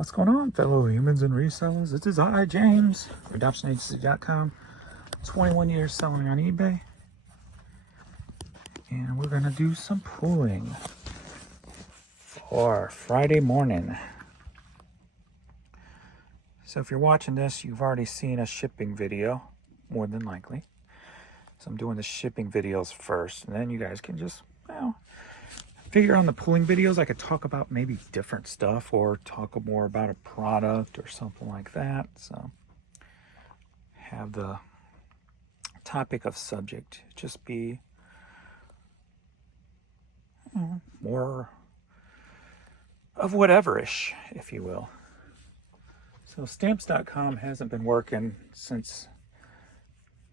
What's going on, fellow humans and resellers? This is I, James, adoptionagency.com. 21 years selling on eBay. And we're going to do some pooling for Friday morning. So if you're watching this, you've already seen a shipping video, more than likely. So I'm doing the shipping videos first, and then you guys can just, well, figure on the pooling videos, I could talk about maybe different stuff or talk more about a product or something like that. So have the topic of subject just be more of whatever-ish, if you will. So stamps.com hasn't been working since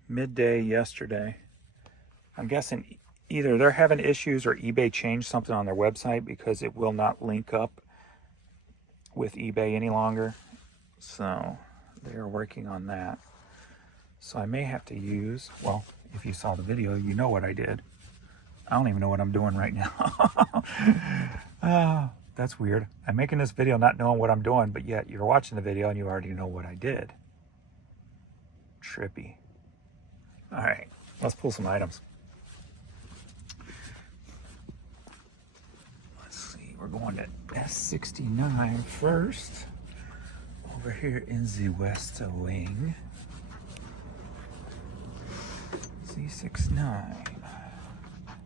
midday yesterday. I'm guessing either they're having issues or eBay changed something on their website because it will not link up with eBay any longer. So they are working on that. So I may have to use, well, if you saw the video, you know what I did. I don't even know what I'm doing right now. That's weird. I'm making this video not knowing what I'm doing, but yet you're watching the video and you already know what I did. Trippy. All right, let's pull some items. Let's see, we're going to S69 first. Over here in the West Wing. C69,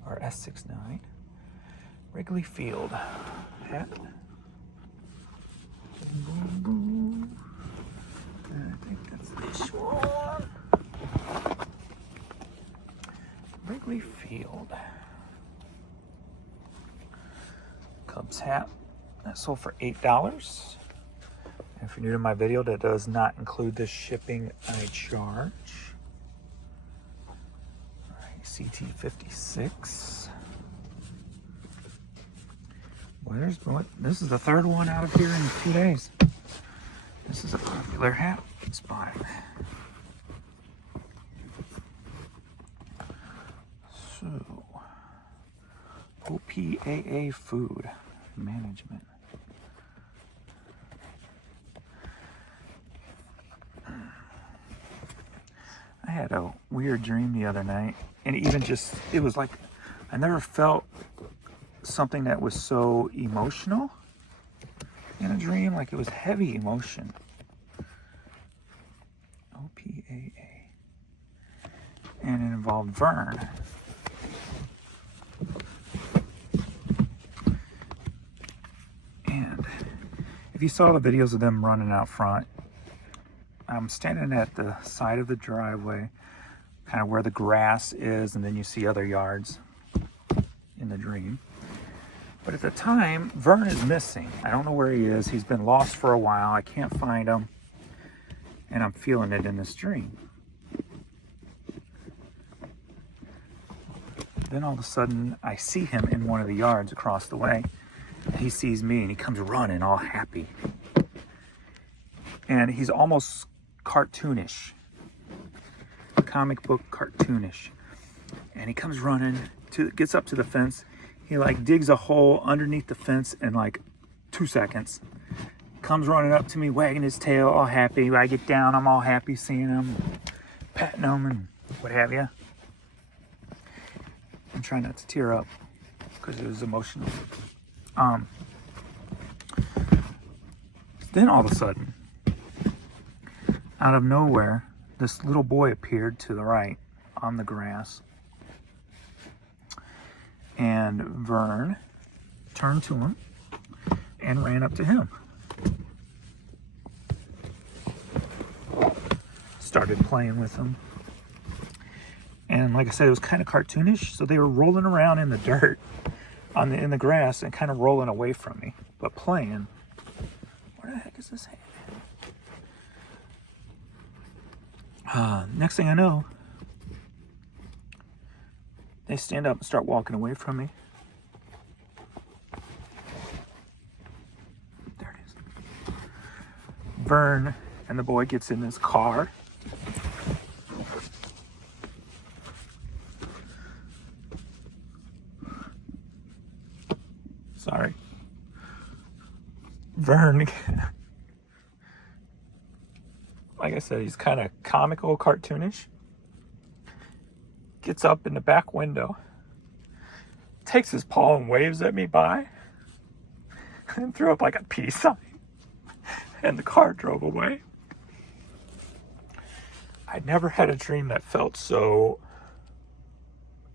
or S69. Wrigley Field hat. Boom, boom, boom. I think that's this one. Wrigley Field. Cubs hat. That sold for $8. And if you're new to my video, that does not include the shipping I charge. All right, CT56. Well, this is the third one out of here in 2 days. This is a popular hat spot. So, OPAA Food Management. I had a weird dream the other night, and it was like, I never felt something that was so emotional in a dream. Like, it was heavy emotion. OPAA. And it involved Vern. And if you saw the videos of them running out front, I'm standing at the side of the driveway, kind of where the grass is, and then you see other yards in the dream. But at the time, Vern is missing. I don't know where he is. He's been lost for a while. I can't find him. And I'm feeling it in this dream. Then all of a sudden, I see him in one of the yards across the way. He sees me and he comes running all happy. And he's almost cartoonish. Comic book cartoonish. And he comes running, gets up to the fence. He like digs a hole underneath the fence in like 2 seconds. Comes running up to me, wagging his tail, all happy. I get down, I'm all happy seeing him, patting him and what have you. I'm trying not to tear up because it was emotional. Then all of a sudden, out of nowhere, this little boy appeared to the right on the grass. And Vern turned to him and ran up to him. Started playing with him. And like I said, it was kind of cartoonish. So they were rolling around in the dirt, in the grass, and kind of rolling away from me, but playing. Where the heck is this hat? Next thing I know, they stand up and start walking away from me. There it is. Vern and the boy gets in this car. Sorry. Vern like I said, he's kind of comical, cartoonish. Gets up in the back window, takes his paw and waves at me by, and threw up like a peace sign. And the car drove away. I'd never had a dream that felt so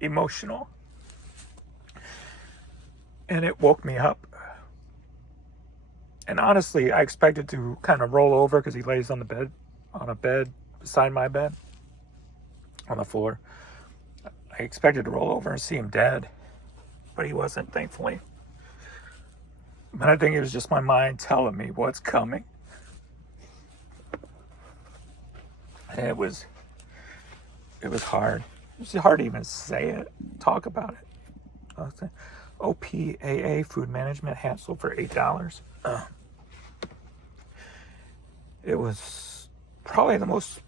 emotional. And it woke me up. And honestly, I expected to kind of roll over because he lays on a bed beside my bed on the floor. I expected to roll over and see him dead, but he wasn't, thankfully. But I think it was just my mind telling me what's coming. And it was hard. It was hard to even say it, talk about it. OPAA Food Management hat sold for $8. It was probably the most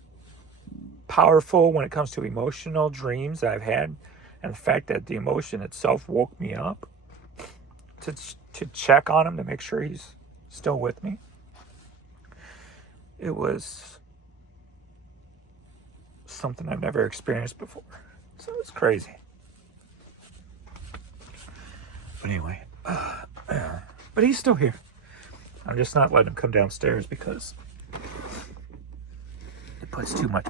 powerful when it comes to emotional dreams I've had, and the fact that the emotion itself woke me up to check on him to make sure he's still with me. It was something I've never experienced before, so it's crazy. But anyway, but he's still here. I'm just not letting him come downstairs because it puts too much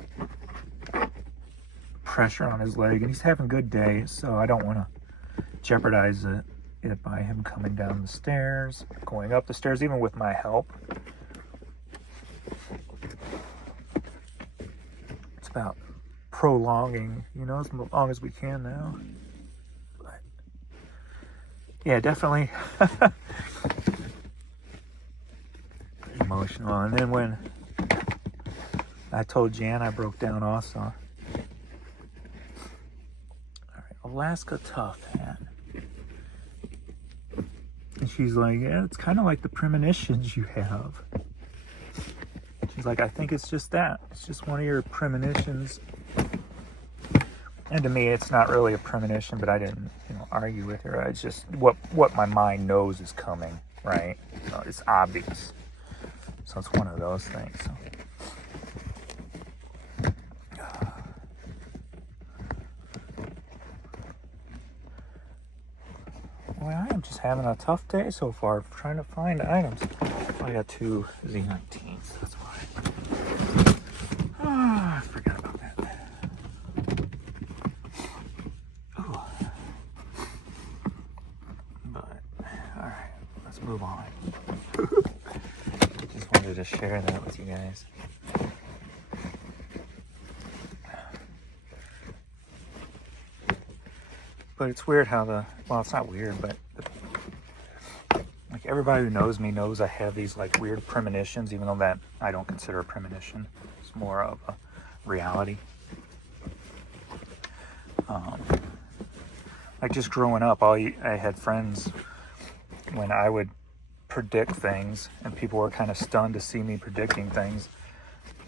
pressure on his leg, and he's having a good day, so I don't want to jeopardize it by him coming down the stairs, going up the stairs, even with my help. It's about prolonging, as long as we can now. But yeah, definitely emotional. And then when I told Jan, I broke down also. All right, Alaska Tough hat. And she's like, yeah, it's kind of like the premonitions you have. She's like, I think it's just that. It's just one of your premonitions. And to me, it's not really a premonition, but I didn't, argue with her. It's just what my mind knows is coming, right? It's obvious. So it's one of those things. So. Well, I am just having a tough day so far trying to find items. I got 2 Z19s, that's why. I forgot about that. Ooh. But, alright, let's move on. Just wanted to share that with you guys. But it's weird how it's not weird, but like everybody who knows me knows I have these like weird premonitions, even though that I don't consider a premonition. It's more of a reality. Like just growing up, I had friends when I would predict things and people were kind of stunned to see me predicting things.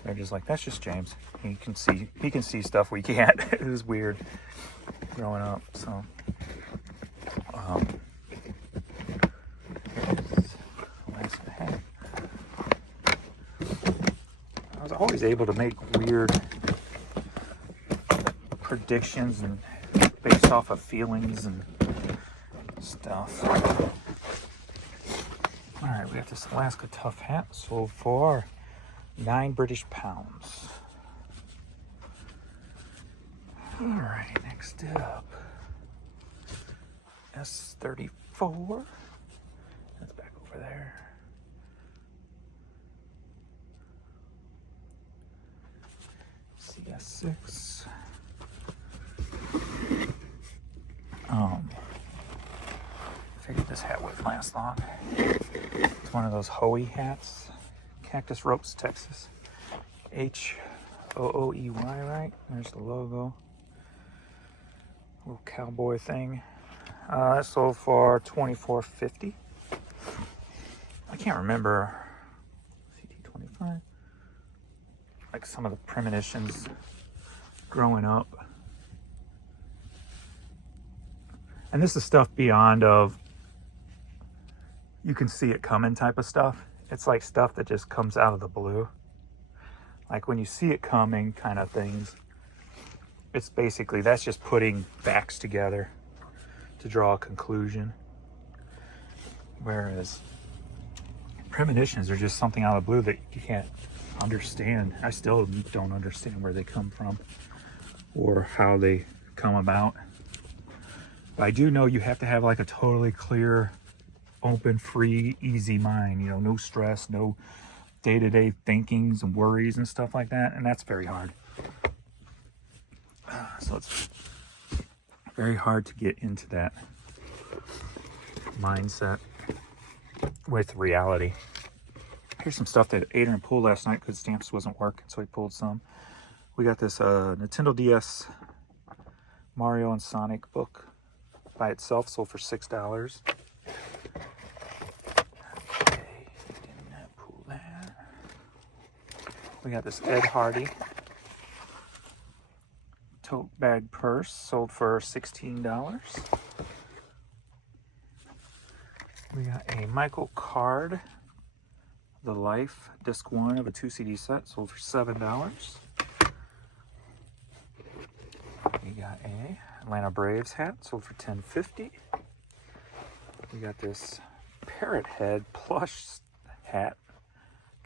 They're just like, that's just James. He can see stuff we can't. It was weird growing up. So I was always able to make weird predictions and based off of feelings and stuff. All right, we got this Alaska Tough hat sold for £9 British. All right, next up, S34. That's back over there. CS6. Figured this hat wouldn't last long. It's one of those Hoey hats. Cactus Ropes, Texas. HOOEY, right? There's the logo. Little cowboy thing. That sold for $24.50. I can't remember. CT25. Like some of the premonitions growing up. And this is stuff beyond of you can see it coming type of stuff. It's like stuff that just comes out of the blue. like when you see it coming kind of things. It's basically, that's just putting facts together to draw a conclusion. Whereas premonitions are just something out of the blue that you can't understand. I still don't understand where they come from or how they come about. But I do know you have to have like a totally clear, open, free, easy mind. You know, no stress, no day-to-day thinkings and worries and stuff like that. And that's very hard. So it's very hard to get into that mindset with reality. Here's some stuff that Adrian pulled last night because stamps wasn't working, so he pulled some. We got this Nintendo DS Mario and Sonic book by itself, sold for $6. Okay, didn't pull that. We got this Ed Hardy tote bag purse, sold for $16. We got a Michael Card, The Life, disc 1 of a 2 CD set, sold for $7. We got a Atlanta Braves hat, sold for $10.50. We got this parrot head plush hat,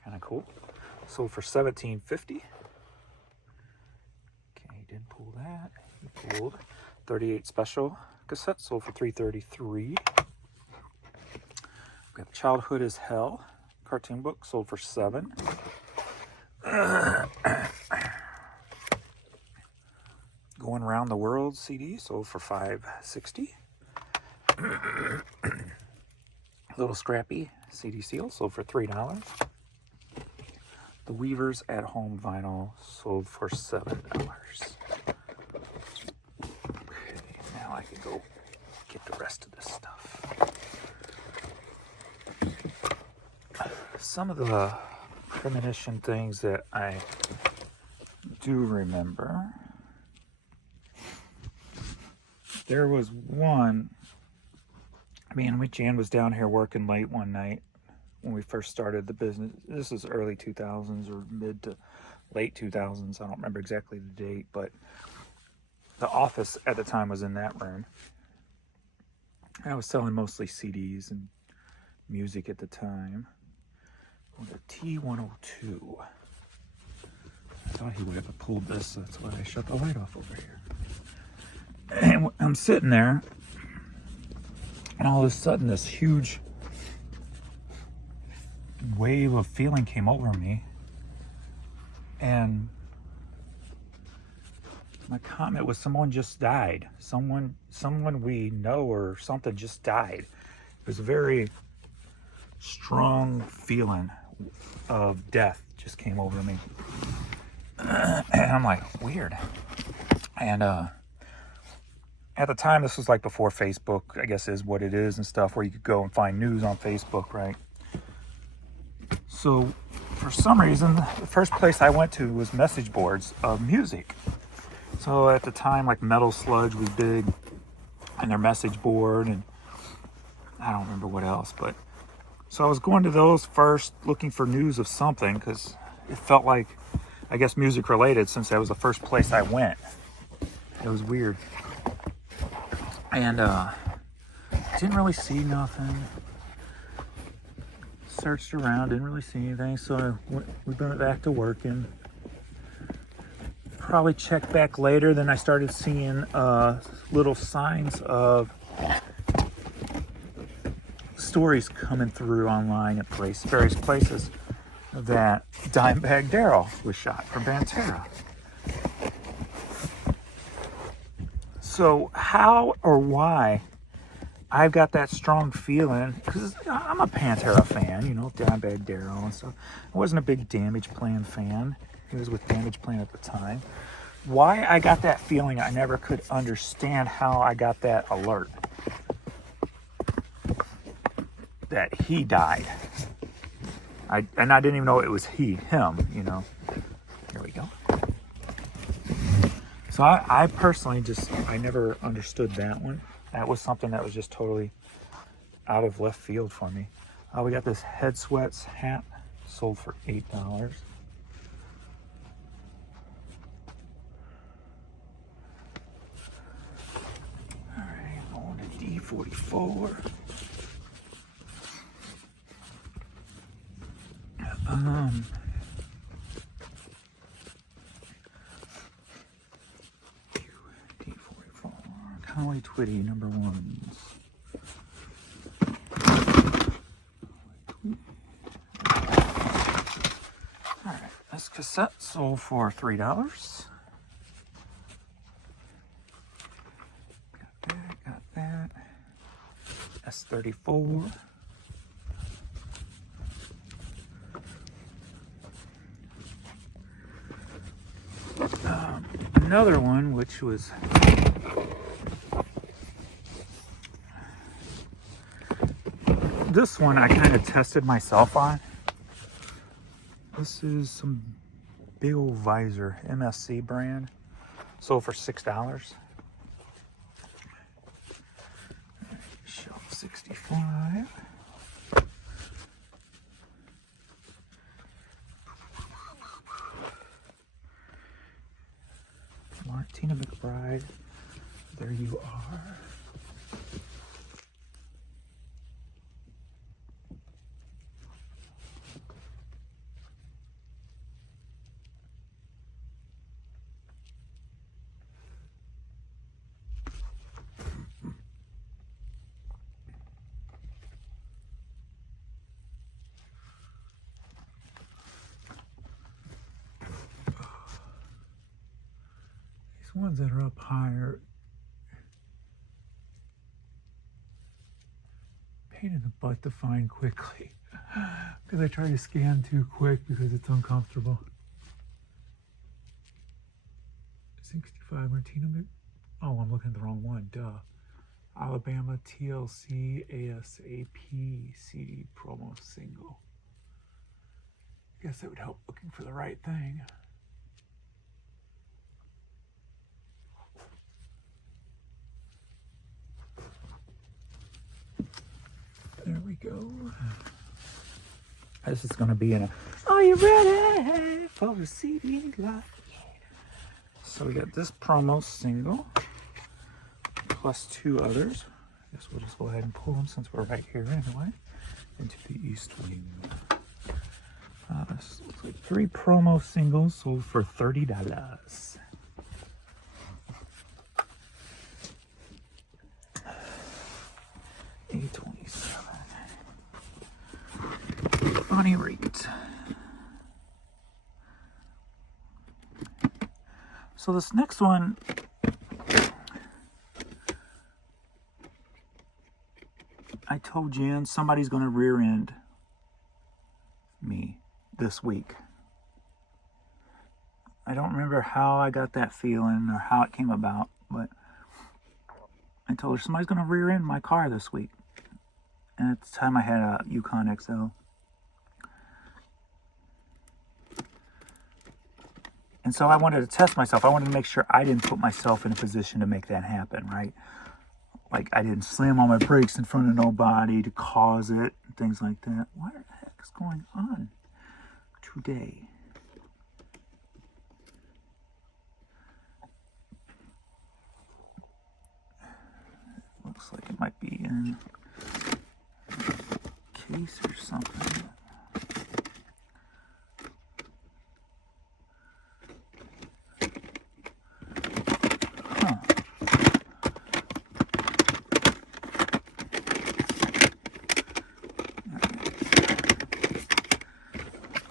kind of cool, sold for $17.50. Didn't pull that. He pulled 38 special cassette, sold for $3.33. We got Childhood is Hell cartoon book, sold for $7. Going Around the World CD, sold for $5.60. Little Scrappy CD seal, sold for $3. The Weavers at Home vinyl, sold for $7. Okay, now I can go get the rest of this stuff. Some of the premonition things that I do remember. There was one, Jan was down here working late one night when we first started the business. This is early 2000s or mid to late 2000s. I don't remember exactly the date, but the office at the time was in that room. I was selling mostly CDs and music at the time. The T102. I thought he would have pulled this, so that's why I shut the light off over here. And I'm sitting there, and all of a sudden this huge wave of feeling came over me, and my comment was, someone just died. Someone we know or something just died. It was a very strong feeling of death just came over me. And I'm like, weird. And at the time, this was like before Facebook, I guess is what it is and stuff, where you could go and find news on Facebook, right? So for some reason, the first place I went to was message boards of music. So at the time, like Metal Sludge was big, and their message board, and I don't remember what else, but so I was going to those first, looking for news of something, because it felt like, I guess, music related, since that was the first place I went. It was weird. And didn't really see nothing. Searched around, didn't really see anything, so we went back to working. Probably checked back later, then I started seeing little signs of stories coming through online at various places that Dimebag Darrell was shot from Pantera. So how or why I've got that strong feeling, because I'm a Pantera fan, you know, Dimebag Darrell and stuff. I wasn't a big Damage Plan fan. He was with Damage Plan at the time. Why I got that feeling, I never could understand how I got that alert that he died. I didn't even know it was him, you know. Here we go. So I personally I never understood that one. That was something that was just totally out of left field for me. We got this Head Sweats hat, sold for $8. 244. D44. Conway Twitty, number ones. Alright, this cassette sold for $3. Got that. S34. Another one, which was this one I kind of tested myself on. This is some big old visor, MSC brand. Sold for $6. Shelf 65. Martina McBride, there you are. Ones that are up higher, pain in the butt to find quickly because I try to scan too quick because it's uncomfortable. 65 Martina. Oh, I'm looking at the wrong one. Duh. Alabama TLC ASAP CD promo single. I guess that would help looking for the right thing. There we go. This is going to be in a, are you ready for the CD live? So we got this promo single, plus 2 others. I guess we'll just go ahead and pull them since we're right here anyway, into the East Wing. This looks like 3 promo singles sold for $30. A27. Bonnie Raitt. So this next one, I told Jen somebody's going to rear end me this week. I don't remember how I got that feeling or how it came about, but I told her somebody's going to rear end my car this week. And at the time I had a Yukon XL. And so I wanted to test myself. I wanted to make sure I didn't put myself in a position to make that happen, right? Like I didn't slam on my brakes in front of nobody to cause it, things like that. What the heck is going on today? Looks like it might be in a case or something.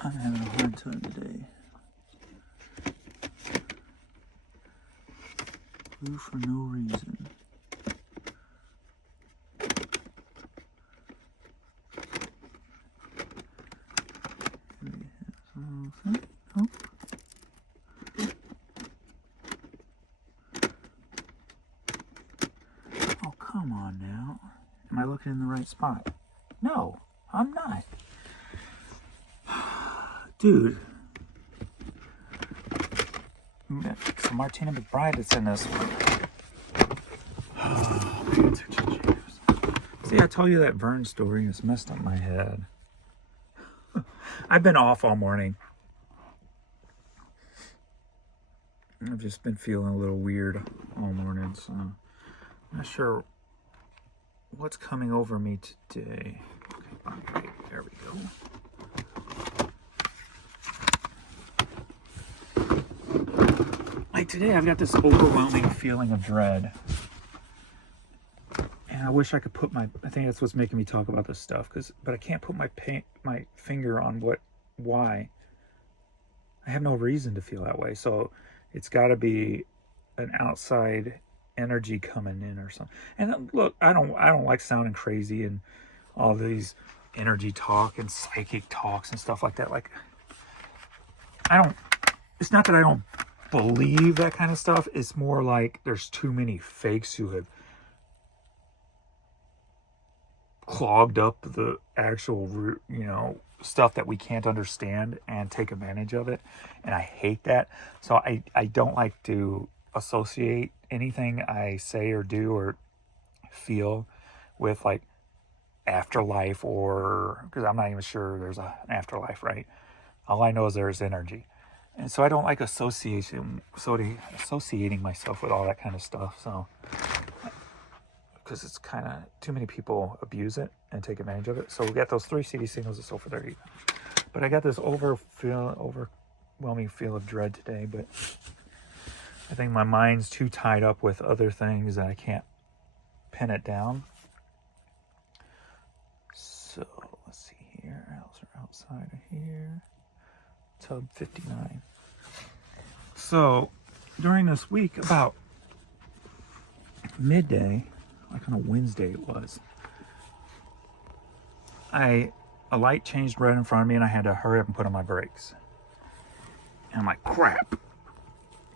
I'm having a hard time today. Blue for no reason. Oh. Oh, come on now. Am I looking in the right spot? No, I'm not. Dude. Some Martina McBride that's in this one. Oh, man, such a juice. See, I told you that Vern story has messed up my head. I've been off all morning. I've just been feeling a little weird all morning, so I'm not sure what's coming over me today. Okay, there we go. Like today, I've got this overwhelming feeling of dread. And I wish I could put I think that's what's making me talk about this stuff, but I can't put my finger on why. I have no reason to feel that way. So it's got to be an outside energy coming in or something. And look, I don't like sounding crazy and all these energy talk and psychic talks and stuff like that. Like, it's not that I don't believe that kind of stuff. It's more like there's too many fakes who have clogged up the actual, stuff that we can't understand and take advantage of it. And I hate that. So I don't like to associate anything I say or do or feel with like afterlife, or because I'm not even sure there's an afterlife, right? All I know is there's energy. And so I don't like associating myself with all that kind of stuff. So, because it's kind of too many people abuse it and take advantage of it. So we got those 3 CD signals of sulfur there. But I got this overwhelming feel of dread today. But I think my mind's too tied up with other things that I can't pin it down. So let's see here. Owls are outside of here. Tub 59. So during this week, about midday, like on a Wednesday it was, a light changed red in front of me and I had to hurry up and put on my brakes. And I'm like, crap.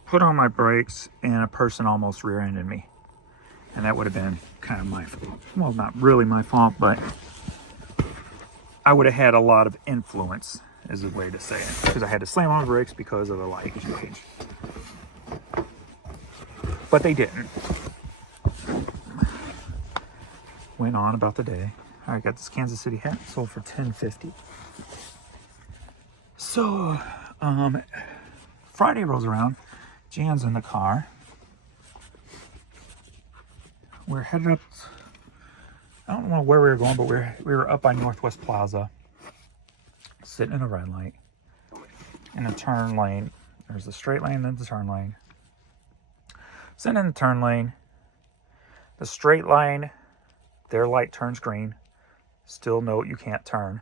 Put on my brakes and a person almost rear-ended me. And that would have been kind of my fault. Well, not really my fault, but I would have had a lot of influence, is a way to say it. Because I had to slam on the brakes because of the light change. But they didn't. Went on about the day. All right, got this Kansas City hat, sold for $10.50. So, Friday rolls around. Jan's in the car. We're headed up. I don't know where we were going, but we were up by Northwest Plaza, sitting in a red light, in a turn lane. There's the straight lane, then the turn lane. Sitting in the turn lane, the straight line, their light turns green. Still note you can't turn.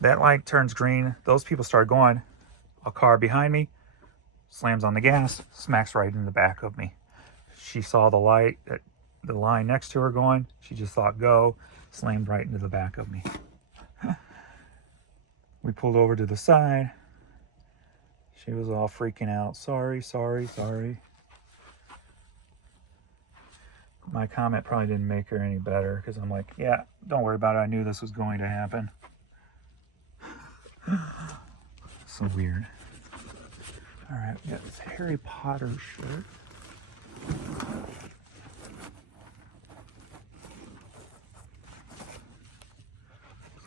That light turns green. Those people start going. A car behind me slams on the gas, smacks right in the back of me. She saw the light, the line next to her going. She just thought go, slammed right into the back of me. We pulled over to the side. She was all freaking out. Sorry. My comment probably didn't make her any better because I'm like, yeah, don't worry about it. I knew this was going to happen. So weird. All right, we got this Harry Potter shirt. Looks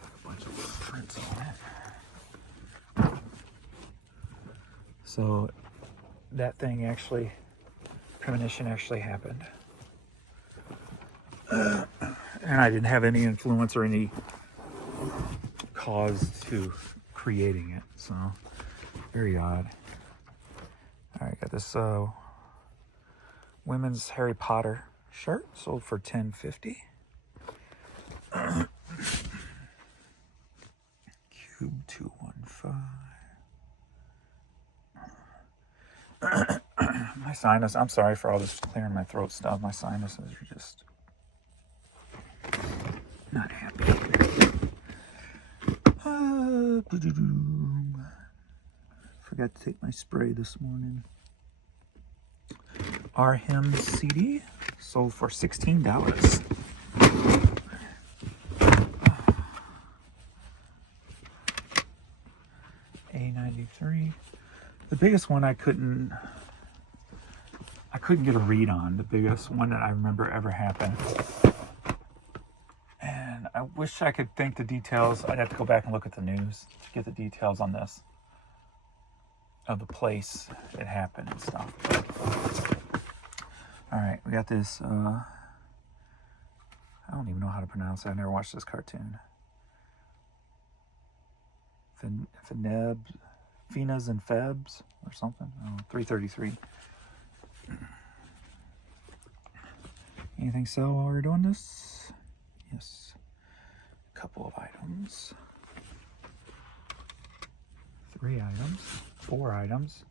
like a bunch of prints on it. So that thing actually, premonition actually happened. And I didn't have any influence or any cause to creating it, so very odd. All right, got this women's Harry Potter shirt, sold for $10.50. Cube 215. My sinus, I'm sorry for all this clearing my throat stuff. My sinuses are just not happy. Forgot to take my spray this morning. Our hymn CD sold for $16. A93. The biggest one I couldn't get a read on. The biggest one that I remember ever happened. And I wish I could think the details. I'd have to go back and look at the news to get the details on this. Of the place it happened and stuff. All right, we got this. I don't even know how to pronounce it. I never watched this cartoon. Finas and Febs or something. I don't know, 333. Anything sell while we're doing this? Yes. A couple of items. 3 items. 4 items.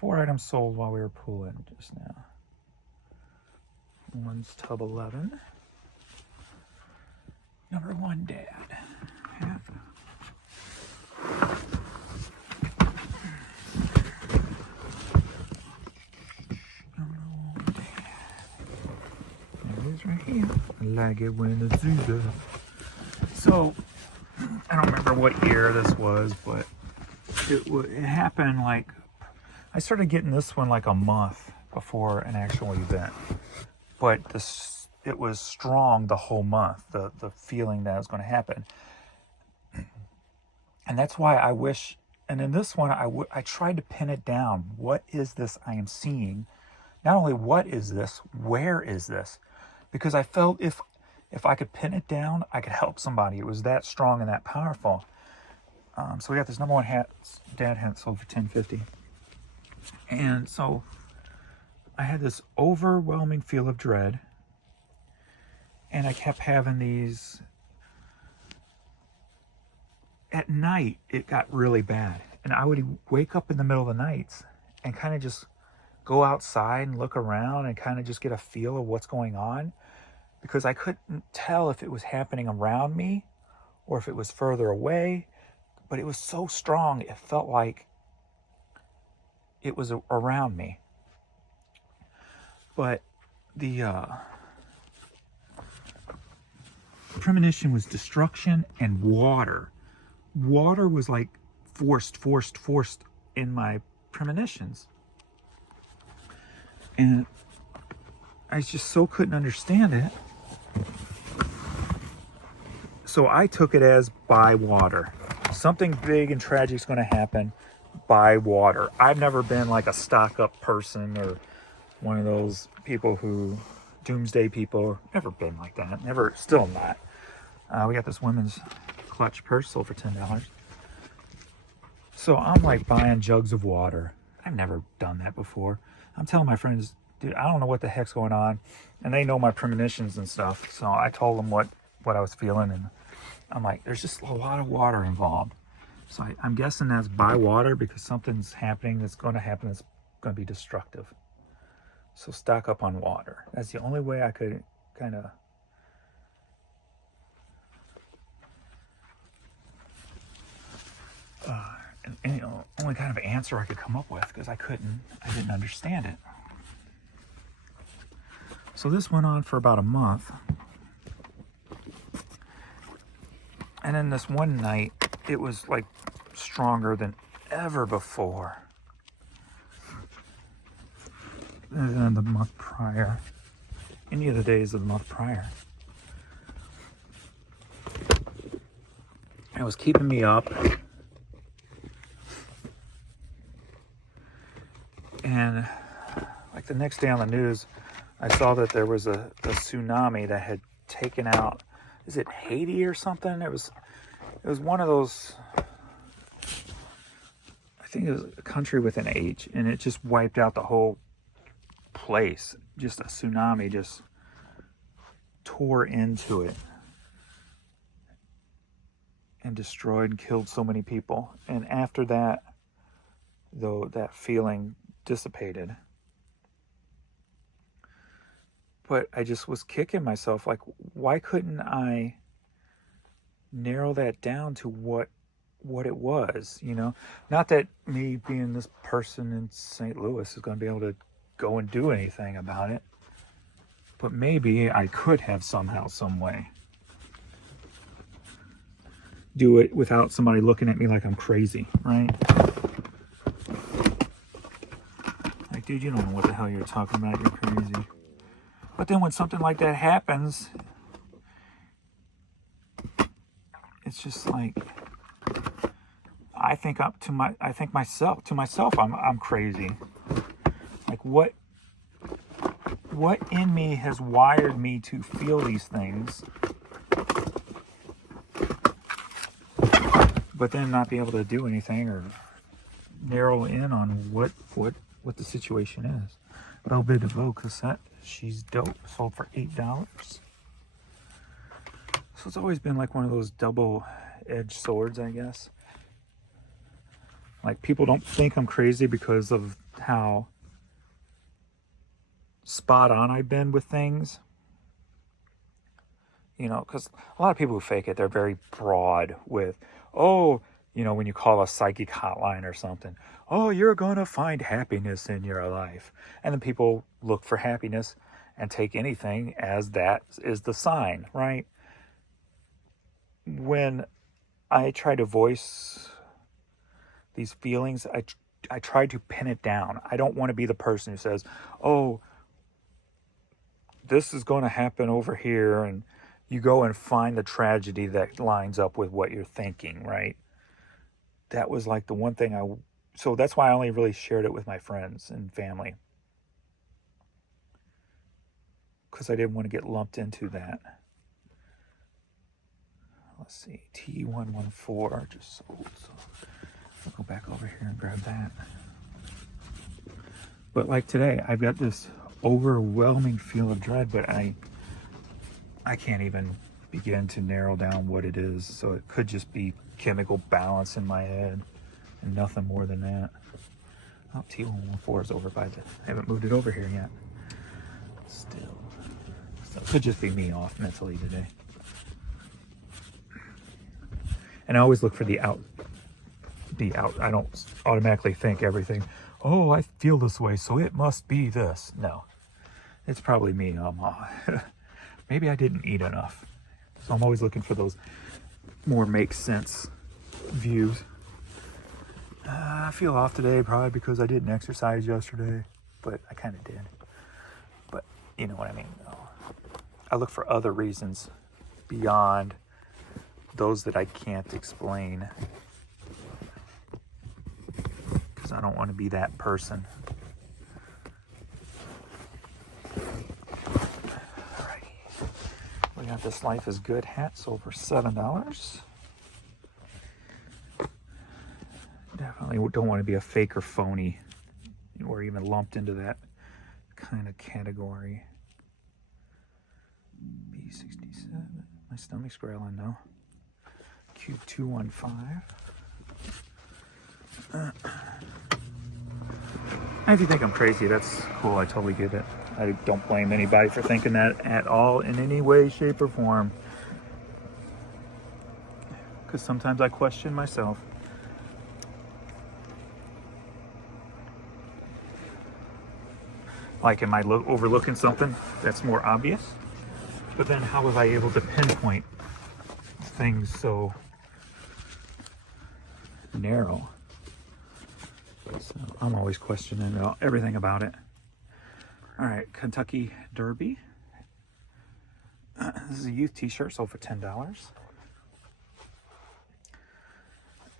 4 items sold while we were pulling just now. One's tub 11. Number 1, Dad. Yeah. Number 1, Dad. There it is right here. I like it when it's good. So, I don't remember what year this was, but it happened like, I started getting this one like a month before an actual event. But it was strong the whole month, the feeling that it was going to happen. And that's why I wish, and in this one, I tried to pin it down. What is this I am seeing? Not only what is this, where is this? Because I felt if I could pin it down, I could help somebody. It was that strong and that powerful. So we got this number 1 hat, Dad hat, sold for $10.50. And so I had this overwhelming feel of dread. And I kept having these. At night, it got really bad. And I would wake up in the middle of the nights and kind of just go outside and look around and kind of just get a feel of what's going on. Because I couldn't tell if it was happening around me or if it was further away. But it was so strong, it felt like it was around me. But the premonition was destruction and water. Water was like forced in my premonitions. And I just so couldn't understand it. So I took it as by water. Something big and tragic is going to happen by water. I've never been like a stock up person or one of those people who, doomsday people. Never been like that. Never, still not. We got this women's clutch purse sold for $10. So I'm like buying jugs of water. I've never done that before. I'm telling my friends, dude, I don't know what the heck's going on. And they know my premonitions and stuff. So I told them what I was feeling. And I'm like, there's just a lot of water involved. So I'm guessing that's by water because something's happening that's going to happen that's going to be destructive. So stock up on water. That's the only way I could kind of and only kind of answer I could come up with because I didn't understand it. So this went on for about a month. And then this one night, it was like stronger than ever before. Than the month prior. Any of the days of the month prior. It was keeping me up. And like the next day on the news, I saw that there was a tsunami that had taken out, is it Haiti or something? It was one of those, I think it was a country with an H, and it just wiped out the whole place. Just a tsunami just tore into it and destroyed and killed so many people. And after that, though, that feeling dissipated. But I just was kicking myself, like, why couldn't I narrow that down to what it was, you know? Not that me being this person in St. Louis is going to be able to go and do anything about it, but maybe I could have somehow, some way do it without somebody looking at me like I'm crazy, right? Like, dude, you don't know what the hell you're talking about, you're crazy. But then when something like that happens, it's just like, I think to myself, I'm crazy. Like, what in me has wired me to feel these things, but then not be able to do anything or narrow in on what the situation is. Belle Bid de Vogue cassette. She's dope. Sold for $8. So it's always been like one of those double-edged swords, I guess. Like, people don't think I'm crazy because of how spot on I've been with things. You know, because a lot of people who fake it, they're very broad with, oh, you know, when you call a psychic hotline or something, oh, you're going to find happiness in your life. And then people look for happiness and take anything as that is the sign, right? When I try to voice these feelings, I try to pin it down. I don't want to be the person who says, oh, this is going to happen over here, and you go and find the tragedy that lines up with what you're thinking, right? That was like the one thing so that's why I only really shared it with my friends and family. Because I didn't want to get lumped into that. Let's see, T114 just sold, so I'll go back over here and grab that. But like today, I've got this overwhelming feel of dread, but I can't even begin to narrow down what it is. So it could just be chemical balance in my head and nothing more than that. Oh, T114 is over by I haven't moved it over here yet. Still. So it could just be me off mentally today. And I always look for the out. I don't automatically think everything, oh, I feel this way, so it must be this. No. It's probably me. Maybe I didn't eat enough. So I'm always looking for those more make sense views. I feel off today probably because I didn't exercise yesterday, but I kind of did. But you know what I mean. I look for other reasons beyond those that I can't explain, because I don't want to be that person. We got this Life is Good hat, sold for $7. Definitely don't want to be a fake or phony, or even lumped into that kind of category. B67. My stomach's growling now. Q215. If you think I'm crazy, that's cool. I totally get it. I don't blame anybody for thinking that at all in any way, shape, or form. Because sometimes I question myself. Like, am I overlooking something that's more obvious? But then how was I able to pinpoint things so narrow? So I'm always questioning everything about it. All right, Kentucky Derby. This is a youth t-shirt, sold for $10.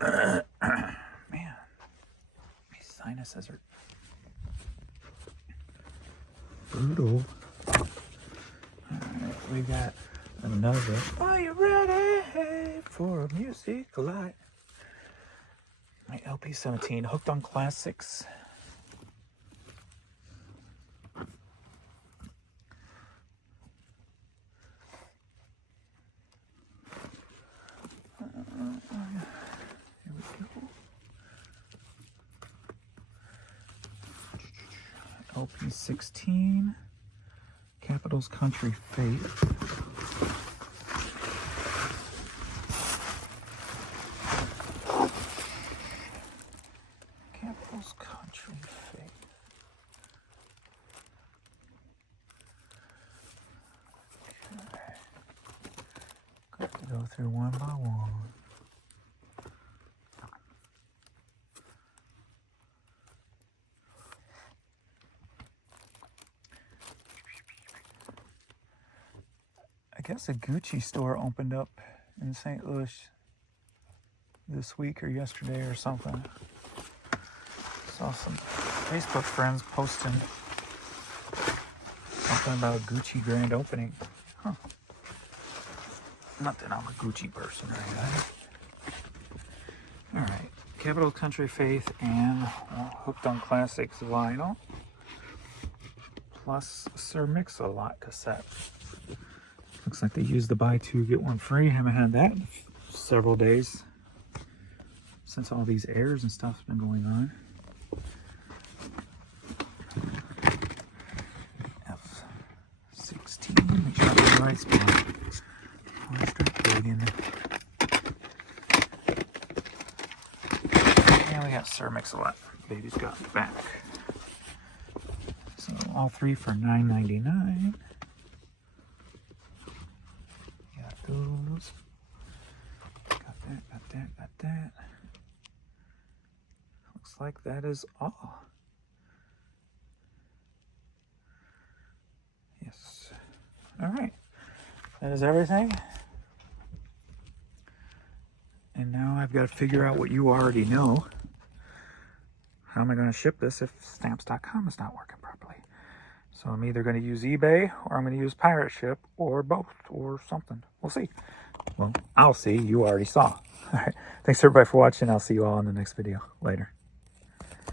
Man, these sinuses are brutal. All right, we got another. Are you ready for a music light? My LP17, Hooked on Classics. Here we go. LP16, Capitals Country Faith. Capitals Country Faith. Okay. Got to go through one by one. I guess a Gucci store opened up in St. Louis this week or yesterday or something. Saw some Facebook friends posting Something about a Gucci grand opening. Huh. Not that I'm a Gucci person or anything. Alright. Capital Country Faith and Hooked on Classics vinyl. Plus Sir Mix-a-Lot cassette. Looks like they used the buy two, get one free. Haven't had that in several days since all these airs and stuff have been going on. F16, make sure I have the right spot. Let's start plugging. And we got Sir Mix-a-Lot. Baby's got it back. So all three for $9.99. Got those. Got that, got that, got that. Looks like that is all. Yes. All right. That is everything. And now I've got to figure out what you already know. How am I going to ship this if stamps.com is not working properly? So I'm either going to use eBay or I'm going to use Pirate Ship or both or something. We'll see. Well, I'll see. You already saw. All right. Thanks everybody for watching. I'll see you all in the next video. Later.